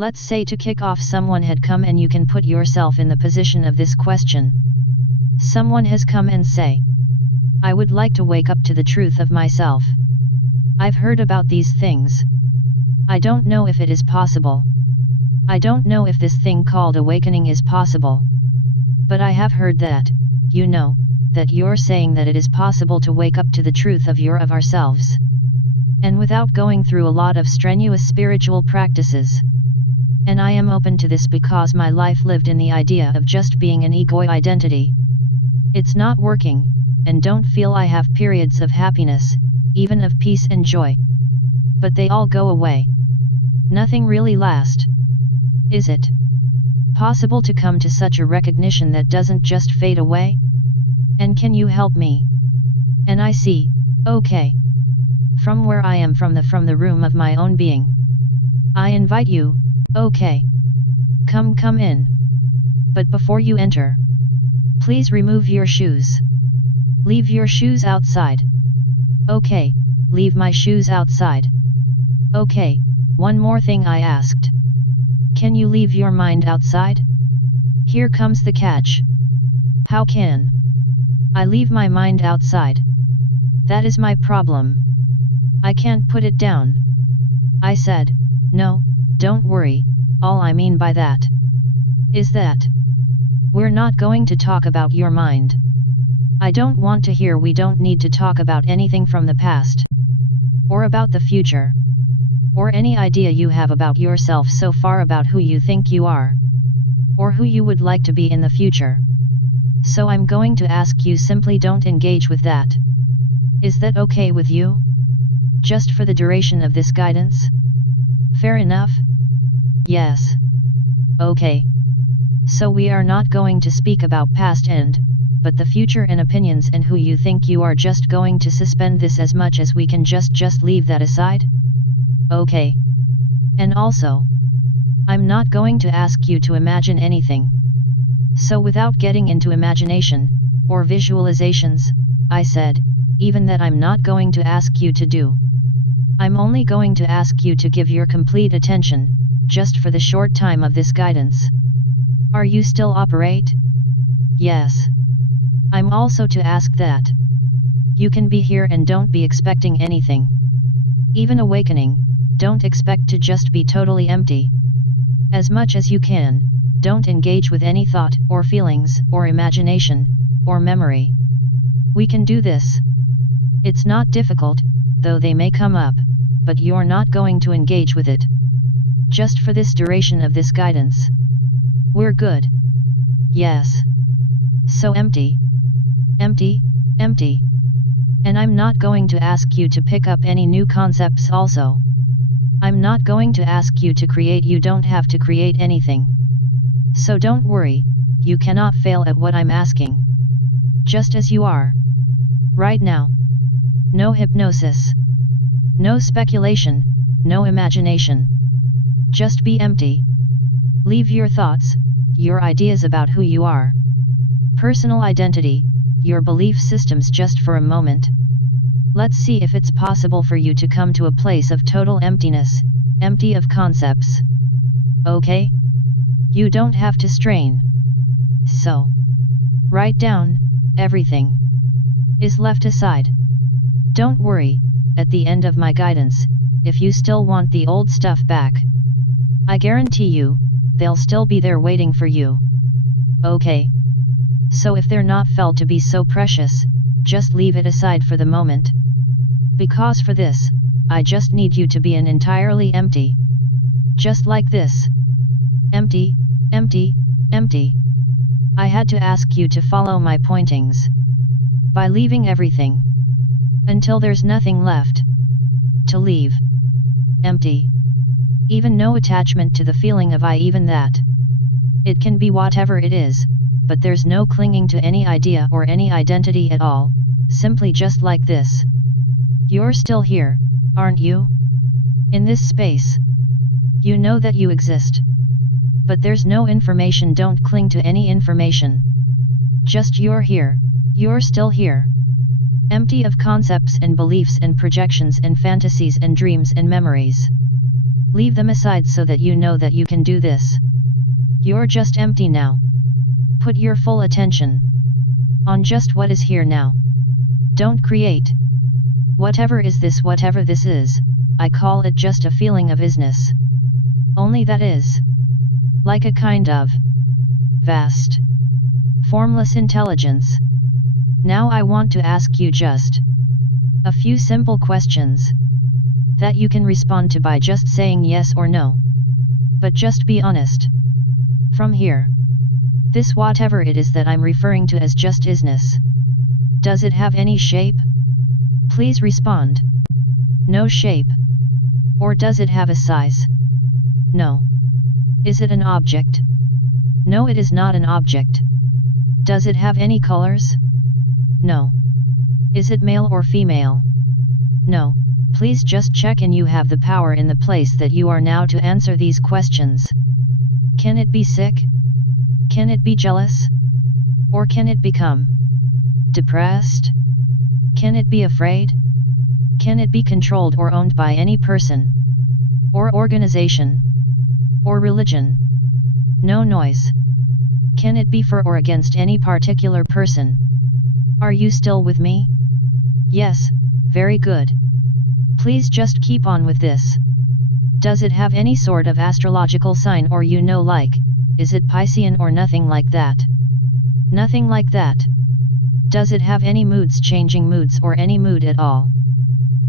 Let's say to kick off, someone had come, and you can put yourself in the position of this question. Someone has come and say, I would like to wake up to the truth of myself. I've heard about these things. I don't know if it is possible. I don't know if this thing called awakening is possible. But I have heard that, that you're saying that it is possible to wake up to the truth of ourselves. And without going through a lot of strenuous spiritual practices. And I am open to this because my life lived in the idea of just being an ego identity. It's not working, and don't feel I have periods of happiness, even of peace and joy. But they all go away. Nothing really lasts. Is it possible to come to such a recognition that doesn't just fade away? And can you help me? And I see, okay. From where I am, from the room of my own being. I invite you, okay. Come in. But before you enter, please remove your shoes. Leave your shoes outside. Okay, leave my shoes outside. Okay, one more thing I asked. Can you leave your mind outside? Here comes the catch. How can I leave my mind outside? That is my problem. I can't put it down. I said, no, don't worry, all I mean by that is that we're not going to talk about your mind. I don't want to hear. We don't need to talk about anything from the past, or about the future, or any idea you have about yourself so far, about who you think you are, or who you would like to be in the future. So I'm going to ask you simply, don't engage with that. Is that okay with you? Just for the duration of this guidance? Fair enough? Yes. Okay. So we are not going to speak about past but the future and opinions and who you think you are. Just going to suspend this as much as we can. Just leave that aside? Okay. And also, I'm not going to ask you to imagine anything. So without getting into imagination, or visualizations, I said, even that I'm not going to ask you to do. I'm only going to ask you to give your complete attention, just for the short time of this guidance. Are you still operate? Yes. I'm also to ask that you can be here and don't be expecting anything. Even awakening, don't expect to just be totally empty. As much as you can, don't engage with any thought, or feelings, or imagination, or memory. We can do this. It's not difficult, though they may come up, but you're not going to engage with it. Just for this duration of this guidance. We're good. Yes. So empty. Empty, empty. And I'm not going to ask you to pick up any new concepts also. I'm not going to ask you to create. You don't have to create anything. So don't worry, you cannot fail at what I'm asking. Just as you are. Right now. No hypnosis. No speculation, no imagination. Just be empty. Leave your thoughts, your ideas about who you are. Personal identity, your belief systems just for a moment. Let's see if it's possible for you to come to a place of total emptiness, empty of concepts. Okay? You don't have to strain. So, write down, everything is left aside. Don't worry, at the end of my guidance, if you still want the old stuff back, I guarantee you, they'll still be there waiting for you. Okay? So if they're not felt to be so precious, just leave it aside for the moment. Because for this, I just need you to be an entirely empty. Just like this. Empty, empty, empty. I had to ask you to follow my pointings. By leaving everything. Until there's nothing left. To leave. Empty. Even no attachment to the feeling of I, even that. It can be whatever it is, but there's no clinging to any idea or any identity at all, simply just like this. You're still here, aren't you? In this space. You know that you exist. But there's no information. Don't cling to any information. Just you're here, you're still here. Empty of concepts and beliefs and projections and fantasies and dreams and memories. Leave them aside so that you know that you can do this. You're just empty now. Put your full attention on just what is here now. Don't create. Whatever this is, I call it just a feeling of isness. Only that is. Like a kind of vast, formless intelligence. Now I want to ask you just a few simple questions that you can respond to by just saying yes or no. But just be honest. From here, this whatever it is that I'm referring to as just isness, does it have any shape? Please respond. No shape. Or does it have a size? No. Is it an object? No, it is not an object. Does it have any colors? No. Is it male or female? No. Please just check and you have the power in the place that you are now to answer these questions. Can it be sick? Can it be jealous? Or can it become depressed? Can it be afraid? Can it be controlled or owned by any person? Or organization? Or religion? No noise. Can it be for or against any particular person? Are you still with me? Yes, very good. Please just keep on with this. Does it have any sort of astrological sign or like, is it Piscean or nothing like that? Nothing like that. Does it have any moods, changing moods or any mood at all?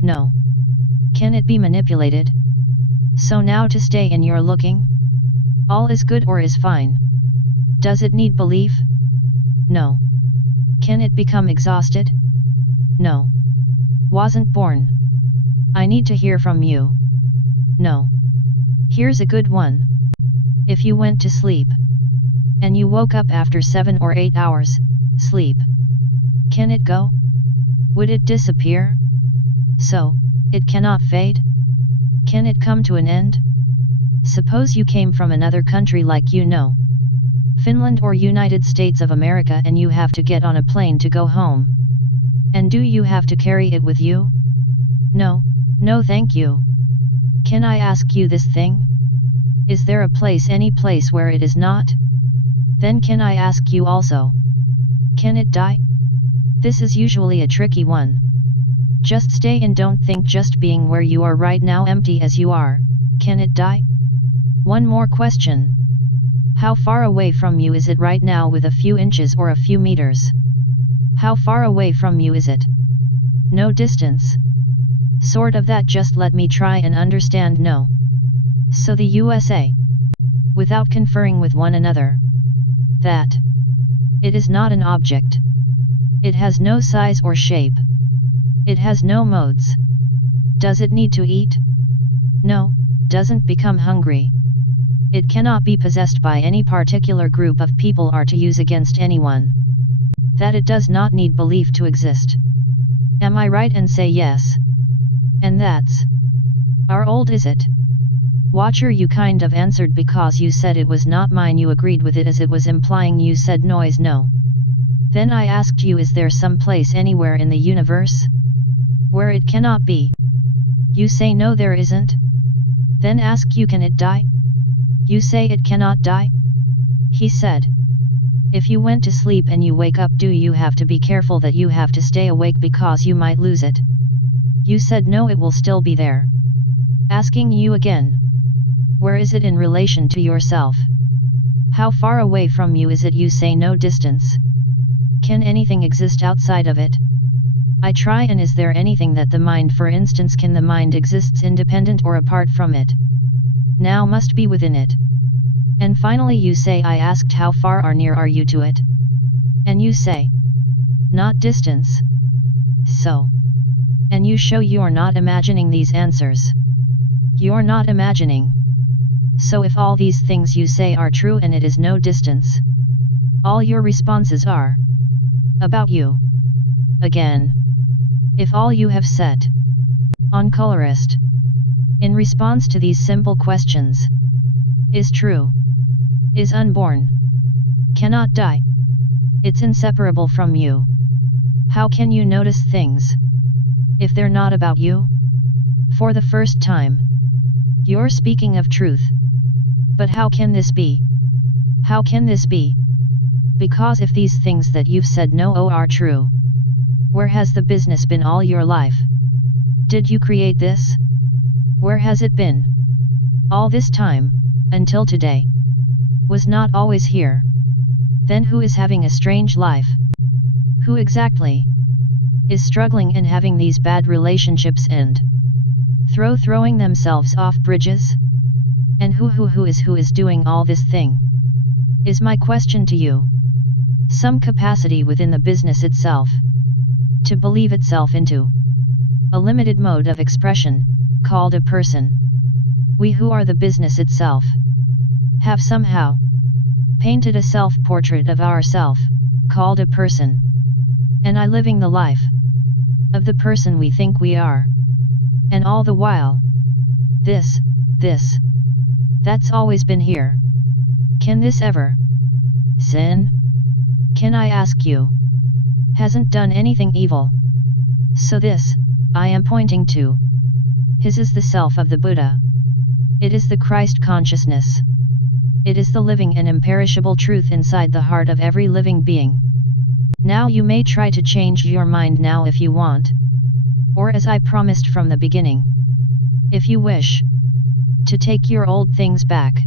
No. Can it be manipulated? So now to stay in your looking? All is good or is fine? Does it need belief? No. Can it become exhausted? No. Wasn't born. I need to hear from you. No. Here's a good one. If you went to sleep, and you woke up after 7 or 8 hours, sleep. Can it go? Would it disappear? So, it cannot fade? Can it come to an end? Suppose you came from another country like Finland or United States of America and you have to get on a plane to go home. And do you have to carry it with you? No, no thank you. Can I ask you this thing? Is there a place, any place where it is not? Then can I ask you also? Can it die? This is usually a tricky one. Just stay and don't think just being where you are right now empty as you are, can it die? One more question. How far away from you is it right now with a few inches or a few meters? How far away from you is it? No distance. Sort of that, just let me try and understand. No. So the USA. Without conferring with one another. That. It is not an object. It has no size or shape. It has no modes. Does it need to eat? No, doesn't become hungry. It cannot be possessed by any particular group of people or to use against anyone. That it does not need belief to exist. Am I right and say yes? And that's. How old is it? Watcher, you kind of answered because you said it was not mine. You agreed with it as it was implying you said noise. No. Then I asked you, is there some place anywhere in the universe where it cannot be? You say no, there isn't. Then ask you, can it die? You say it cannot die. He said, if you went to sleep and you wake up, do you have to be careful that you have to stay awake because you might lose it? You said no, it will still be there. Asking you again, where is it in relation to yourself? How far away from you is it? You say no distance. Can anything exist outside of it? I try, and is there anything that the mind, for instance, can the mind exists independent or apart from it? Now must be within it. And finally you say, I asked how far or near are you to it? And you say, not distance. So. And you show you're not imagining these answers. You're not imagining. So if all these things you say are true and it is no distance, all your responses are about you. Again. If all you have said on Colorist in response to these simple questions is true, is unborn, cannot die, it's inseparable from you, how can you notice things if they're not about you? For the first time, You're speaking of truth. But how can this be? How can this be? Because if these things that you've said no are true, where has the business been all your life? Did you create this? Where has it been? All this time, until today. Was not always here. Then who is having a strange life? Who exactly is struggling and having these bad relationships and throwing themselves off bridges? And who is doing all this thing? Is my question to you. Some capacity within the business itself to believe itself into a limited mode of expression, called a person. We who are the business itself have somehow painted a self-portrait of ourself, called a person. And I living the life of the person we think we are. And all the while, this, that's always been here. Can this ever sin? Can I ask you? Hasn't done anything evil. So this, I am pointing to. His is the self of the Buddha. It is the Christ consciousness. It is the living and imperishable truth inside the heart of every living being. Now you may try to change your mind now if you want. Or as I promised from the beginning. If you wish to take your old things back.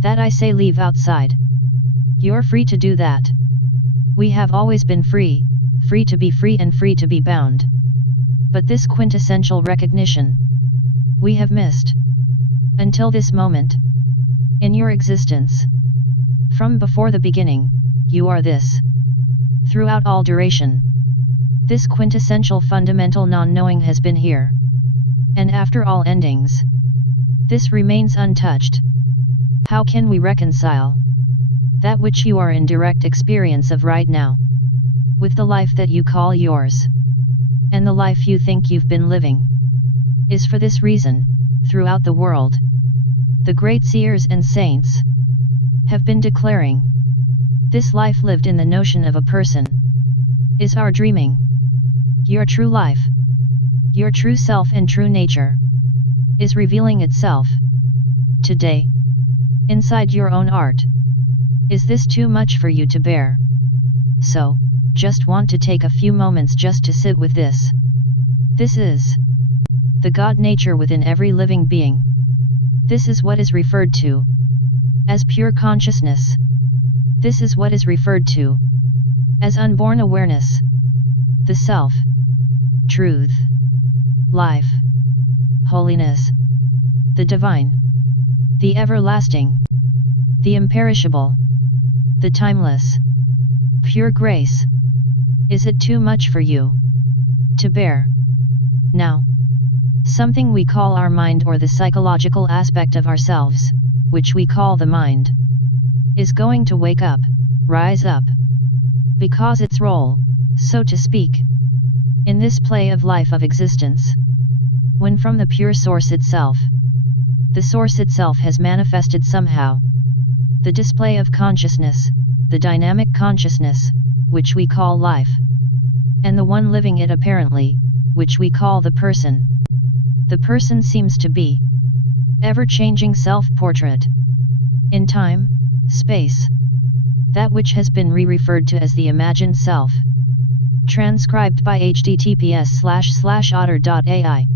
That I say leave outside. You're free to do that. We have always been free to be free and free to be bound. But this quintessential recognition we have missed. Until this moment. In your existence. From before the beginning, you are this. Throughout all duration. This quintessential fundamental non-knowing has been here. And after all endings. This remains untouched. How can we reconcile that which you are in direct experience of right now with the life that you call yours? And the life you think you've been living is for this reason, throughout the world. The great seers and saints have been declaring this life lived in the notion of a person is our dreaming. Your true life, your true self and true nature is revealing itself today inside your own art. Is this too much for you to bear? So, just want to take a few moments just to sit with this. This is the God nature within every living being. This is what is referred to as pure consciousness. This is what is referred to as unborn awareness. The self, truth, life, holiness, the divine, the everlasting, the imperishable, the timeless, pure grace. Is it too much for you to bear? Now, something we call our mind or the psychological aspect of ourselves, which we call the mind, is going to wake up, rise up. Because its role, so to speak, in this play of life of existence, when from the pure source itself, the source itself has manifested somehow, the display of consciousness, the dynamic consciousness, which we call life, and the one living it apparently, which we call the person. The person seems to be ever-changing self-portrait. In time, space. That which has been re-referred to as the imagined self. Transcribed by https://otter.ai